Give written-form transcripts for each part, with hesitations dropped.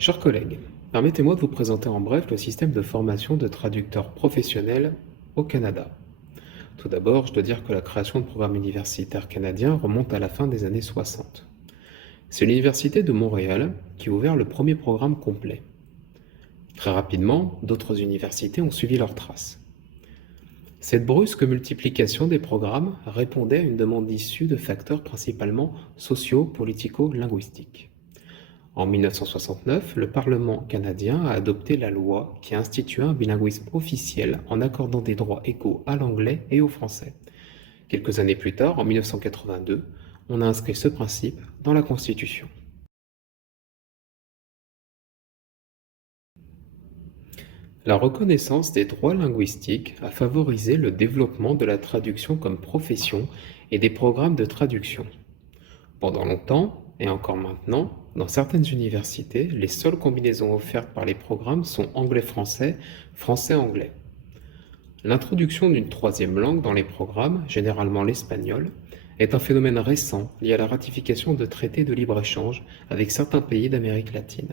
Chers collègues, permettez-moi de vous présenter en bref le système de formation de traducteurs professionnels au Canada. Tout d'abord, je dois dire que la création de programmes universitaires canadiens remonte à la fin des années 60. C'est l'Université de Montréal qui a ouvert le premier programme complet. Très rapidement, d'autres universités ont suivi leurs traces. Cette brusque multiplication des programmes répondait à une demande issue de facteurs principalement socio-politico-linguistiques. En 1969, le Parlement canadien a adopté la loi qui institua un bilinguisme officiel en accordant des droits égaux à l'anglais et au français. Quelques années plus tard, en 1982, on a inscrit ce principe dans la Constitution. La reconnaissance des droits linguistiques a favorisé le développement de la traduction comme profession et des programmes de traduction. Pendant longtemps, et encore maintenant, dans certaines universités, les seules combinaisons offertes par les programmes sont anglais-français, français-anglais. L'introduction d'une troisième langue dans les programmes, généralement l'espagnol, est un phénomène récent lié à la ratification de traités de libre-échange avec certains pays d'Amérique latine.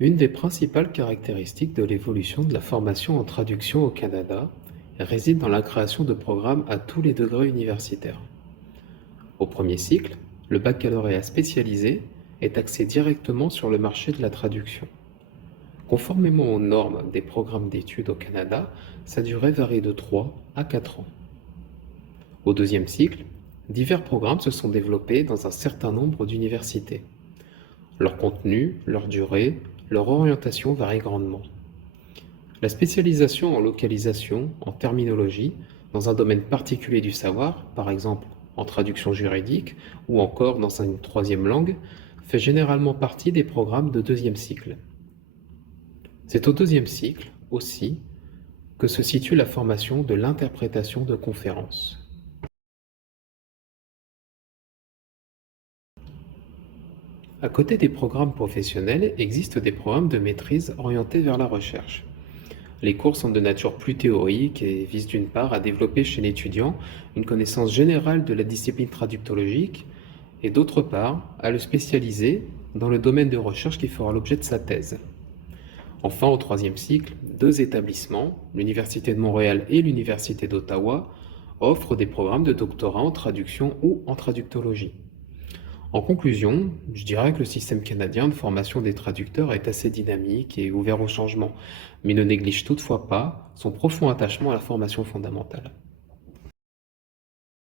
Une des principales caractéristiques de l'évolution de la formation en traduction au Canada réside dans la création de programmes à tous les degrés universitaires. Au premier cycle, le baccalauréat spécialisé est axé directement sur le marché de la traduction. Conformément aux normes des programmes d'études au Canada, sa durée varie de 3 à 4 ans. Au deuxième cycle, divers programmes se sont développés dans un certain nombre d'universités. Leur contenu, leur durée, leur orientation varient grandement. La spécialisation en localisation, en terminologie, dans un domaine particulier du savoir, par exemple en traduction juridique ou encore dans une troisième langue, fait généralement partie des programmes de deuxième cycle. C'est au deuxième cycle, aussi, que se situe la formation de l'interprétation de conférences. À côté des programmes professionnels, existent des programmes de maîtrise orientés vers la recherche. Les cours sont de nature plus théorique et visent d'une part à développer chez l'étudiant une connaissance générale de la discipline traductologique et d'autre part à le spécialiser dans le domaine de recherche qui fera l'objet de sa thèse. Enfin, au troisième cycle, deux établissements, l'Université de Montréal et l'Université d'Ottawa, offrent des programmes de doctorat en traduction ou en traductologie. En conclusion, je dirais que le système canadien de formation des traducteurs est assez dynamique et ouvert au changement, mais ne néglige toutefois pas son profond attachement à la formation fondamentale.